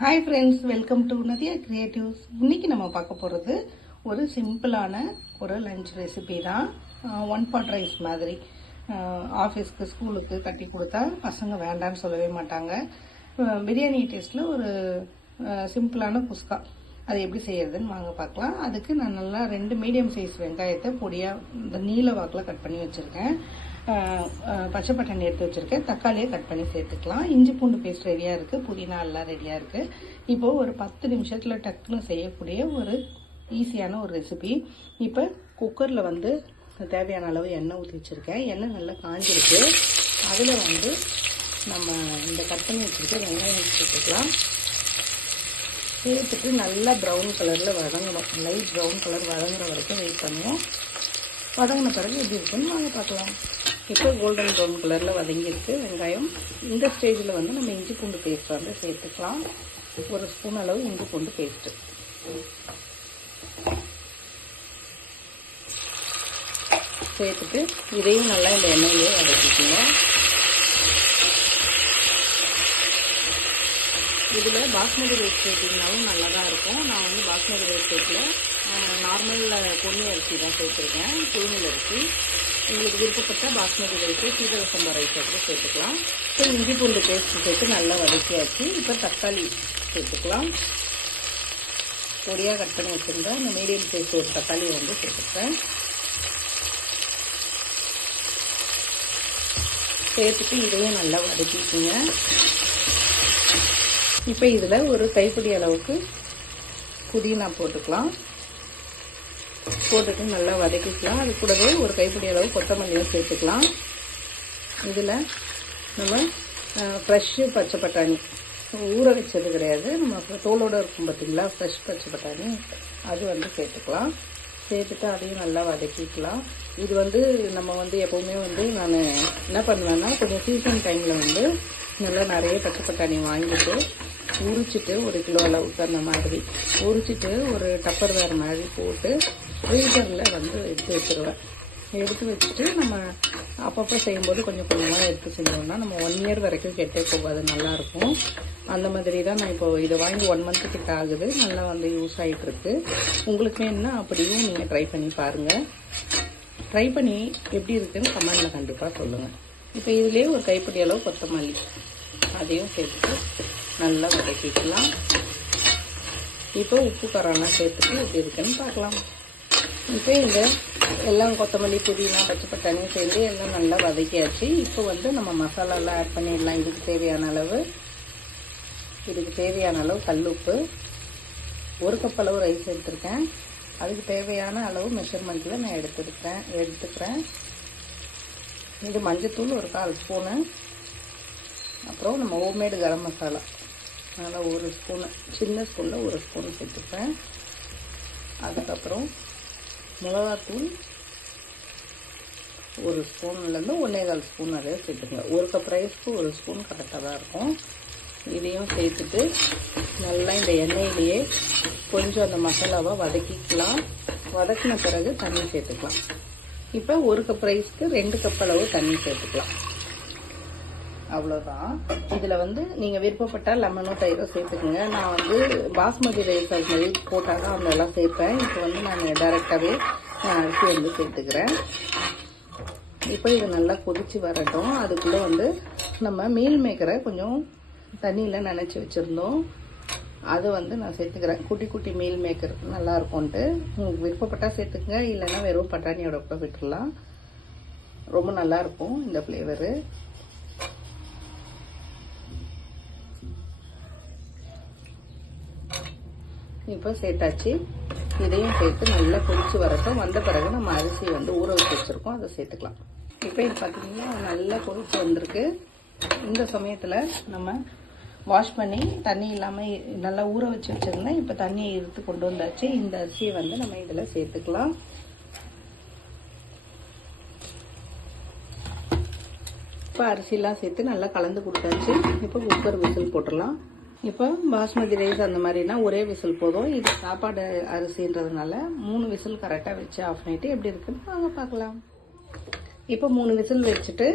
Hi friends, welcome to Nadiya Creatives. இன்றைக்கி நம்ம பார்க்க போகிறது ஒரு சிம்பிளான ஒரு லஞ்ச் ரெசிபி தான். ஒன் பாட் ரைஸ் மாதிரி ஆஃபீஸ்க்கு ஸ்கூலுக்கு கட்டி கொடுத்தா பசங்க வேண்டான்னு சொல்லவே மாட்டாங்க. பிரியாணி டேஸ்ட்டில் ஒரு சிம்பிளான குஸ்கா, அது எப்படி செய்யறதுன்னு வாங்க பார்க்கலாம். அதுக்கு நான் நல்லா 2 மீடியம் சைஸ் வெங்காயத்தை பொடியாக இந்த நீல வாக்கில் கட் பண்ணி வச்சுருக்கேன். பச்சை பட்டாணி எடுத்து வச்சுருக்கேன். தக்காளியை கட் பண்ணி சேர்த்துக்கலாம். இஞ்சி பூண்டு பேஸ்ட் ரெடியாக இருக்குது. புதினா எல்லாம் ரெடியாக இருக்குது. இப்போது ஒரு 10 நிமிஷத்தில் டக்குன்னு செய்யக்கூடிய ஒரு ஈஸியான ஒரு ரெசிபி. இப்போ குக்கரில் வந்து தேவையான அளவு எண்ணெய் ஊற்றி வச்சுருக்கேன். எண்ணெய் நல்லா காஞ்சிருக்கு. அதில் வந்து நம்ம இந்த கட் பண்ணி வச்சுருக்க வெங்காயம் சேர்த்துக்கலாம். சேர்த்துட்டு நல்லா ப்ரௌன் கலரில் வதங்கணும். லைட் ப்ரௌன் கலர் வதங்குற வரைக்கும் வெயிட் பண்ணுவோம். வதங்கின பிறகு எப்படி இருக்குன்னு வாங்க பார்க்கலாம். இப்போ கோல்டன் ப்ரௌன் கலரில் வதங்கியிருக்கு வெங்காயம். இந்த ஸ்டேஜில் வந்து நம்ம இஞ்சி பூண்டு பேஸ்ட் வந்து சேர்த்துக்கலாம். 1 ஸ்பூன் அளவு இஞ்சி பூண்டு பேஸ்ட்டு சேர்த்துட்டு இதையும் நல்லா இந்த எண்ணெயிலே வதக்கிக்கோங்க. இதில் பாஸ்மதி ரைஸ் சேர்த்திங்கனாலும் நல்லா தான் இருக்கும். நான் வந்து பாஸ்மதி ரைஸ் சேர்க்கல, நார்மல் பொன்னி அரிசி தான் சேர்த்துருக்கேன், புழுங்கல் அரிசி. உங்களுக்கு விருப்பப்பட்ட பாஸ்மதி ரைஸு சீரக சம்பா ரைஸ் கூட சேர்த்துக்கலாம். இப்போ இஞ்சி பூண்டு பேஸ்ட்டு சேர்த்து நல்லா வதக்கியாச்சு. இப்போ தக்காளி சேர்த்துக்கலாம். பொடியாக கட் பண்ணி வச்சுருந்தேன். இந்த மீடியம் சைஸ் ஒரு தக்காளி வந்து சேர்த்துக்கிறேன். சேர்த்துட்டு இதையும் நல்லா வதக்கிக்குங்க. இப்போ இதில் ஒரு கைப்பிடி அளவுக்கு புதினா போட்டுக்கலாம். போட்டுட்டு நல்லா வதக்கிக்கலாம். அது கூடவே ஒரு கைப்பிடி அளவு கொத்தமல்லியும் சேர்த்துக்கலாம். இதில் நம்ம ஃப்ரெஷ்ஷு பச்சை பட்டாணி ஊற வச்சது கிடையாது, நம்ம தோலோடு இருக்கும் பார்த்தீங்களா, ஃப்ரெஷ் பச்சை பட்டாணி, அது வந்து சேர்த்துக்கலாம். சேர்த்துட்டு அதையும் நல்லா வதக்கிக்கலாம். இது வந்து நம்ம வந்து எப்போவுமே வந்து நான் என்ன பண்ணுவேன்னா, கொஞ்சம் சீசன் டைமில் வந்து நல்லா நிறைய பச்சை பட்டாணி வாங்கிட்டு உரிச்சிட்டு 1 கிலோ அளவுக்கு அந்த மாதிரி உரிச்சிட்டு ஒரு டப்பர் வேறு மாதிரி போட்டு ஃப்ரீசரில் வந்து எடுத்து வச்சுருவேன். எடுத்து வச்சுட்டு நம்ம அப்பப்போ செய்யும்போது கொஞ்சம் கொஞ்சமாக எடுத்து செஞ்சோம்னா நம்ம 1 இயர் வரைக்கும் கெட்டே போகாது, நல்லாயிருக்கும். அந்த மாதிரி தான் நான் இப்போ இதை வாங்கி 1 மந்த்து கிட்ட ஆகுது. நல்லா வந்து யூஸ் ஆகிட்டுருக்கு. உங்களுக்கு வேணுன்னா அப்படியும் நீங்கள் ட்ரை பண்ணி பாருங்கள். ட்ரை பண்ணி எப்படி இருக்குன்னு கமெண்டில் கண்டிப்பாக சொல்லுங்கள். இப்போ இதுலேயே ஒரு கைப்பிடி அளவு கொத்தமல்லி அதையும் சேர்த்துட்டு நல்லா வதக்கிக்கலாம். இப்போ உப்பு காரம்லாம் சேர்த்துட்டு எப்படி இருக்குன்னு பார்க்கலாம். இப்போ இந்த எல்லாம் கொத்தமல்லி புதினா பச்சை பட்டாணி சேர்ந்து எல்லாம் நல்லா வதக்கியாச்சு. இப்போ வந்து நம்ம மசாலாலாம் ஆட் பண்ணிடலாம். இதுக்கு தேவையான அளவு கல்லுப்பு, 1 கப் அளவு ரைஸ் எடுத்துருக்கேன். அதுக்கு தேவையான அளவு மெஷர்மெண்ட்டில் நான் எடுத்துக்கிறேன். இது மஞ்சத்தூள் ஒரு 1/4 ஸ்பூனு. அப்புறம் நம்ம ஹோம்மேடு கரம் மசாலா அதனால் 1 ஸ்பூனு, சின்ன ஸ்பூனில் 1 ஸ்பூன் சேர்த்துப்பேன். அதுக்கப்புறம் மிளகாத்தூள் 1 ஸ்பூன்லேருந்து 1.25 ஸ்பூன் அதே சேர்த்துக்கோங்க. 1 கப் ரைஸ்க்கு 1 ஸ்பூன் கரெக்டாக தான் இருக்கும். இதையும் சேர்த்துட்டு நல்லா இந்த எண்ணெயிலேயே கொஞ்சம் அந்த மசாலாவை வதக்கிக்கலாம். வதக்கின பிறகு தண்ணி சேர்த்துக்கலாம். இப்போ 1 கப் ரைஸ்க்கு 2 கப் அளவு தண்ணி சேர்த்துக்கலாம். அவ்வளோதான். இதில் வந்து நீங்கள் விருப்பப்பட்டால் லெமனோ தயிரோ சேர்த்துக்குங்க. நான் வந்து பாஸ்மதி ரைஸ் அது மாதிரி போட்டால் தான் அதெல்லாம் சேர்ப்பேன். இப்போ வந்து நான் டைரெக்டாகவே அரிசி வந்து சேர்த்துக்கிறேன். இப்போ இது நல்லா கொதித்து வரட்டும். அதுக்குள்ளே வந்து நம்ம மீல் மேக்கரை கொஞ்சம் தண்ணியில் நனைச்சி வச்சுருந்தோம், அது வந்து நான் சேர்த்துக்கிறேன். குட்டி குட்டி மீல் மேக்கர் நல்லா இருக்கும்ன்ட்டு உங்களுக்கு விருப்பப்பட்டால் சேர்த்துக்குங்க, இல்லைன்னா வெறும் பட்டாணியோட கூட விட்டுடலாம். ரொம்ப நல்லாயிருக்கும் இந்த ஃப்ளேவரு. இப்போ சேர்த்தாச்சு. இதையும் சேர்த்து நல்லா கொதிச்சு வரட்டும். வந்த பிறகு நம்ம அரிசி வந்து ஊற வச்சு வச்சுருக்கோம், அதை சேர்த்துக்கலாம். இப்போ இது பார்த்திங்கன்னா நல்லா கொதிச்சு வந்திருக்கு. இந்த சமயத்தில் நம்ம வாஷ் பண்ணி தண்ணி இல்லாமல் நல்லா ஊற வச்சு வச்சுருந்தேன். இப்போ தண்ணியை எடுத்து கொண்டு வந்தாச்சு. இந்த அரிசியை வந்து நம்ம இதில் சேர்த்துக்கலாம். இப்போ அரிசிலாம் சேர்த்து நல்லா கலந்து கொடுத்தாச்சு. இப்போ குக்கர் விசில் போட்டுடலாம். இப்போ பாஸ்மதி ரைஸ் அந்த மாதிரினா ஒரே விசில் போதும். இது சாப்பாடு அரிசின்றதுனால 3 விசில் கரெக்டாக வச்சு ஆஃப் பண்ணிவிட்டு எப்படி இருக்குன்னு வாங்க பார்க்கலாம். இப்போ 3 விசில் வச்சுட்டு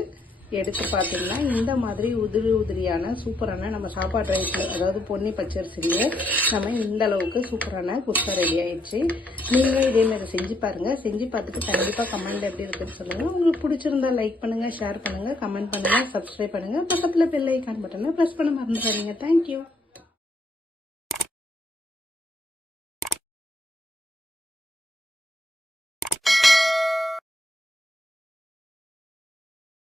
எடுத்து பார்த்தீங்கன்னா இந்த மாதிரி உதிரியான சூப்பரான நம்ம சாப்பாடு ரைஸில் அதாவது பொன்னி பச்சரிசிலேயே நம்ம இந்த அளவுக்கு சூப்பரான குஸ்கா ரெடி ஆயிடுச்சு. நீங்களும் இதேமாதிரி செஞ்சு பாருங்கள். செஞ்சு பார்த்துட்டு கண்டிப்பாக கமெண்ட் எப்படி இருக்குன்னு சொல்லுங்கள். உங்களுக்கு பிடிச்சிருந்தா லைக் பண்ணுங்கள், ஷேர் பண்ணுங்கள், கமெண்ட் பண்ணுங்கள், சப்ஸ்கிரைப் பண்ணுங்கள். பக்கத்தில் பெல் ஐக்கான் பட்டனை ப்ரெஸ் பண்ண மறந்துடாதீங்க. தேங்க்யூ.